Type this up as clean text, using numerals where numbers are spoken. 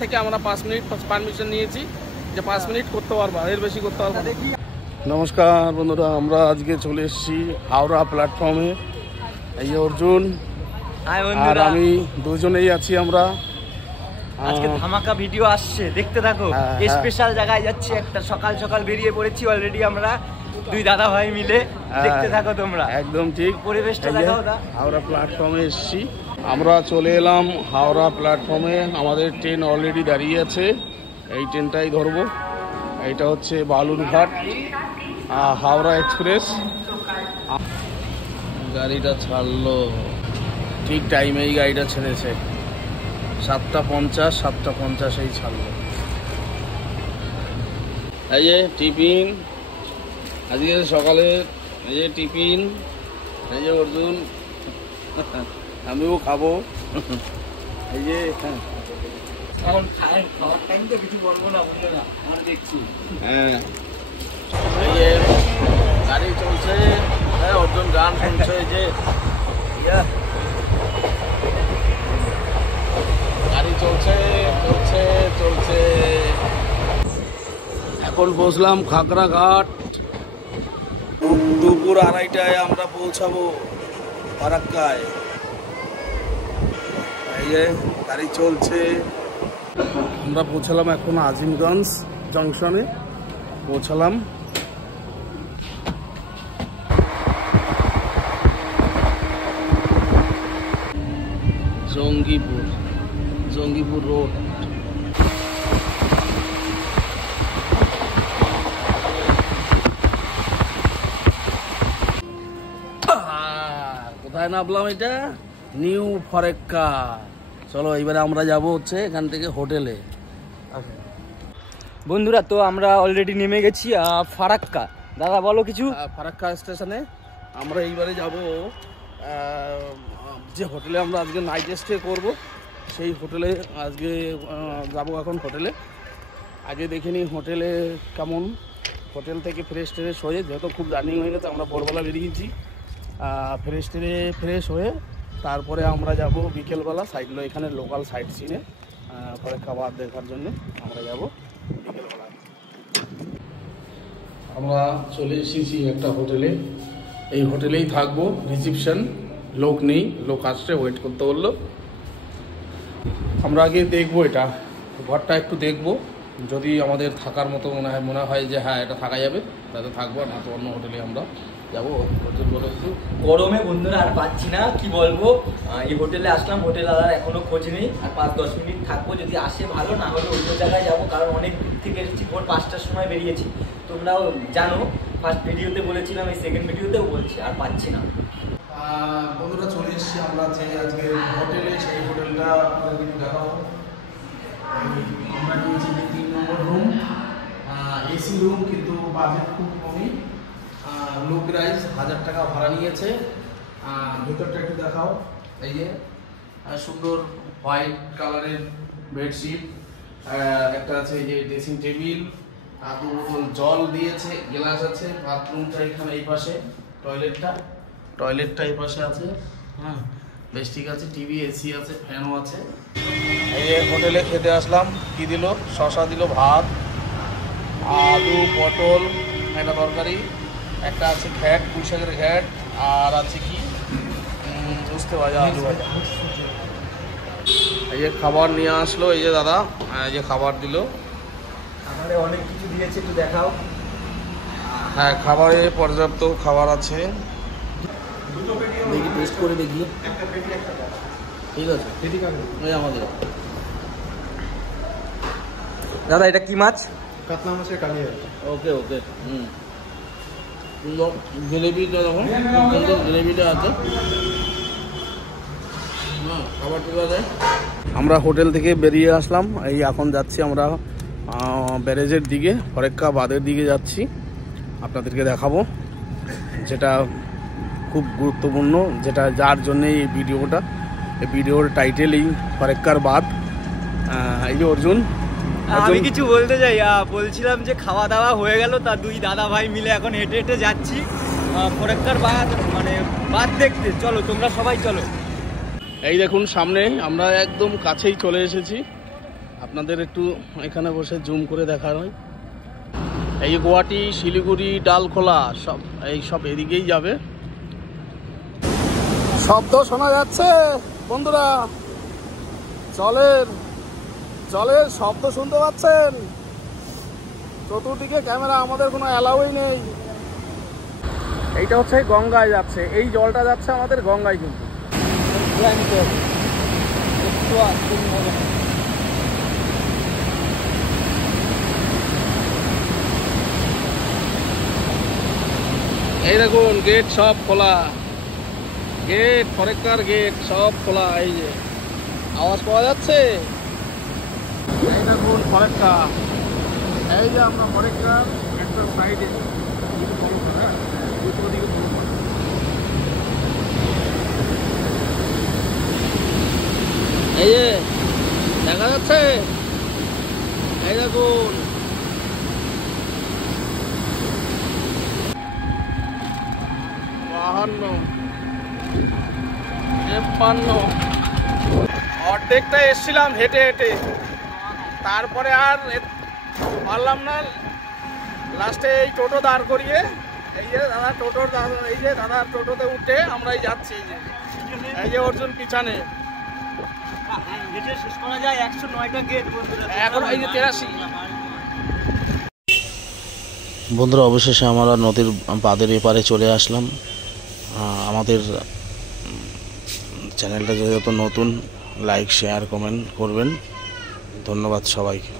থেকে আমরা 5 minute permission নিয়েছি যে 5 মিনিট করতে পারবো, এর বেশি করতে পারবো না। নমস্কার বন্ধুরা, আমরা আজকে চলে এসেছি হাওড়া প্ল্যাটফর্মে। এই অর্জুন আর আমি দুজনেই আছি। আমরা আজকে ধামাকা ভিডিও আসছে, দেখতে থাকো। স্পেশাল জায়গায় যাচ্ছি একটা, সকাল সকাল বেরিয়ে পড়েছি অলরেডি আমরা দুই দাদা ভাই মিলে। দেখতে থাকো তোমরা। একদম ঠিক, পরিবেশটা দেখাও। হাওড়া প্ল্যাটফর্মে এসেছি আমরা, চলে এলাম হাওড়া প্ল্যাটফর্মে। আমাদের ট্রেন অলরেডি দাঁড়িয়ে আছে, এই ট্রেনটাই ধরবো। এইটা হচ্ছে বালুরঘাট হাওড়া এক্সপ্রেস। গাড়িটা ছাড়লো ঠিক টাইমেই, গাড়িটা ছেড়েছে 7:50 ছাড়লো। এই যে টিফিন আজকে সকালে, এই যে টিফিন, এই যে অর্জুন, আমিও খাবো। এই যে এখন খাওয়ার টাইম তো কিছু বলবো না, বন্ধুরা আমরা দেখছি। হ্যাঁ, এই যে গাড়ি চলছে, অর্জুন গান শুনছে। এই যে গাড়ি চলছে চলছে চলছে। এখন বসলাম খাগড়াঘাট। দুপুর 2:30টায় আমরা পৌঁছাবো ফারাক্কায়। এই যে গাড়ি চলছে। আমরা পৌঁছালাম এখন আজিমগঞ্জ জংশনে পৌঁছালাম। জঙ্গিপুর রোড। কোথায় নামলাম? এটা নিউ ফারাক্কা। চলো এবারে আমরা যাব হচ্ছে এখান থেকে হোটেলে। বন্ধুরা, তো আমরা অলরেডি নেমে গেছি ফারাক্কা। দাদা বলো কিছু। ফারাক্কা স্টেশনে আমরা এইবারে যাব যে হোটেলে আমরা আজকে নাইট স্টে করব, সেই হোটেলে আজকে যাবো। এখন হোটেলে আগে দেখে নিই হোটেলে কেমন। হোটেল থেকে ফ্রেশ হয়ে, যেহেতু খুব রানিং হয়ে গেছে, আমরা ভোরবেলা বেরিয়েছি। ফ্রেশ হয়ে তারপরে আমরা যাব বিকেলবেলা সাইডগুলো, এখানে লোকাল সাইট সিনে ফারাক্কা বাঁধ দেখার জন্য আমরা যাব বিকেলবেলা। আমরা চলে এসেছি একটা হোটেলে, এই হোটেলেই থাকবো। রিসেপশন, লোক নেই, লোক আসছে, ওয়েট করতে বললো। আমরা আগে দেখবো এটা ঘরটা, একটু দেখবো। যদি আমাদের থাকার মতো মনে হয় যে হ্যাঁ এটা থাকা যাবে, তাহলে থাকবো, আর না তো অন্য হোটেলে আমরা যাবো। হোটেল বলো একটু। গরমে বন্ধুরা আর পাচ্ছি না, কি বলবো। এই হোটেলে আসলাম, হোটেল আলার এখনো খোঁজ নেই। আর 5-10 মিনিট থাকবো, যদি আসে ভালো, না হলে অন্য জায়গায় যাবো। কারণ অনেক দূর থেকে এসেছি, ভোর 5টার সময় বেরিয়েছি। তোমরাও জানো, ফার্স্ট ভিডিওতে বলেছিলাম, এই সেকেন্ড ভিডিওতেও বলছি, আর পাচ্ছি না। বন্ধুরা চলে এসেছি আমরা যে আজকে হোটেলে, সেই হোটেলটা আপনাদের দেখাবো। আমরা নিয়েছি 3 নম্বর রুম, এসি রুম, কিন্তু বাজেট খুব কমই। লো প্রাইস, 1000 টাকা ভাড়া নিয়েছে। ভেতরটা একটু দেখাও। এই যে সুন্দর হোয়াইট কালারের বেডশিট, একটা আছে এই যে ড্রেসিং টেবিল, 2 বোতল জল দিয়েছে, গ্লাস আছে। বাথরুমটা এখানে এই পাশে, টয়লেটটা এই পাশে আছে। হ্যাঁ, বেশ ঠিক আছে। টিভি, এসি আছে, ফ্যানও আছে। এই যে হোটেলে খেতে আসলাম, কি দিল? শশা দিল, ভাত, আলু, পটল, একটা তরকারি, একটা আছে ঘ্যাট, পুঁই শাকের ঘ্যাট, আর আছে কি উস্তে ভাজা, আলু ভাজা। এই যে খাবার নিয়ে আসলো, এই যে দাদা, এই যে খাবার দিল। খাবারে অনেক কিছু দিয়েছে, একটু দেখাও। হ্যাঁ, খাবারে পর্যাপ্ত খাবার আছে। দেখি টেস্ট করে দেখি। ঠিক আছে, এই আমাদের দাদা এটা কি মাছ? কাতলা মাছের কালিয়া। ওকে ওকে। জিলেবিটা দেখুন, জিলেবিটা আছে। খাবার ঠিক আছে। আমরা হোটেল থেকে বেরিয়ে আসলাম, এই এখন যাচ্ছি আমরা ব্যারেজের দিকে, ফারাক্কা বাঁধের দিকে যাচ্ছি। আপনাদেরকে দেখাবো, যেটা খুব গুরুত্বপূর্ণ, যেটা যার জন্য এই ভিডিওটা, এই ভিডিওর টাইটেল এই ফারাক্কার বাঁধ। এই যে অর্জুন, আমি কিছু বলতে চাই। বলছিলাম যে খাওয়া দাওয়া হয়ে গেল, তা দুই দাদা ভাই মিলে এখন হেঁটে হেঁটে যাচ্ছি ফারাক্কার বাঁধ, মানে বাঁধ দেখতে। চলো তোমরা সবাই চলো। এই দেখুন সামনে, আমরা একদম কাছেই চলে এসেছি। আপনাদের একটু এখানে বসে জুম করে দেখা হয়। এই গুয়াহাটি, শিলিগুড়ি, ডালখোলা সব এদিকেই যাবে। শব্দ শোনা যাচ্ছে বন্ধুরা, জলের শব্দ শুনতে পাচ্ছেন? চতুর্দিকে ক্যামেরা, আমাদের কোনো অ্যালাউই নেই। এইটা হচ্ছে গঙ্গায় যাচ্ছে, এই জলটা যাচ্ছে আমাদের গঙ্গায়। কিন্তু এই দেখুন গেট সব খোলা, গেট ফরেক্কার গেট সব খোলা। এই যে আওয়াজ পাওয়া যাচ্ছে, এই দেখুন ফরেক্কা, এই যে আমরা ফরেক্কার একটা সাইডে এই যে দেখা যাচ্ছে, এই দেখুন 52, 53। অর্ধেকটা এসছিলাম হেঁটে হেঁটে, তারপরে আর পারলাম না, লাস্টে এই টোটো দাঁড় করিয়ে এই যে দাদা দাদার টোটোতে উঠে আমরাই যাচ্ছি। এই যে অর্জুন পিছনে, শেষ করা যায় 109টা গেট এখন, এই যে 83। বন্ধুরা অবশেষে আমরা নদীর বাঁধের এপারে চলে আসলাম। আমাদের চ্যানেলটা যেহেতু নতুন, লাইক শেয়ার কমেন্ট করবেন। ধন্যবাদ সবাইকে।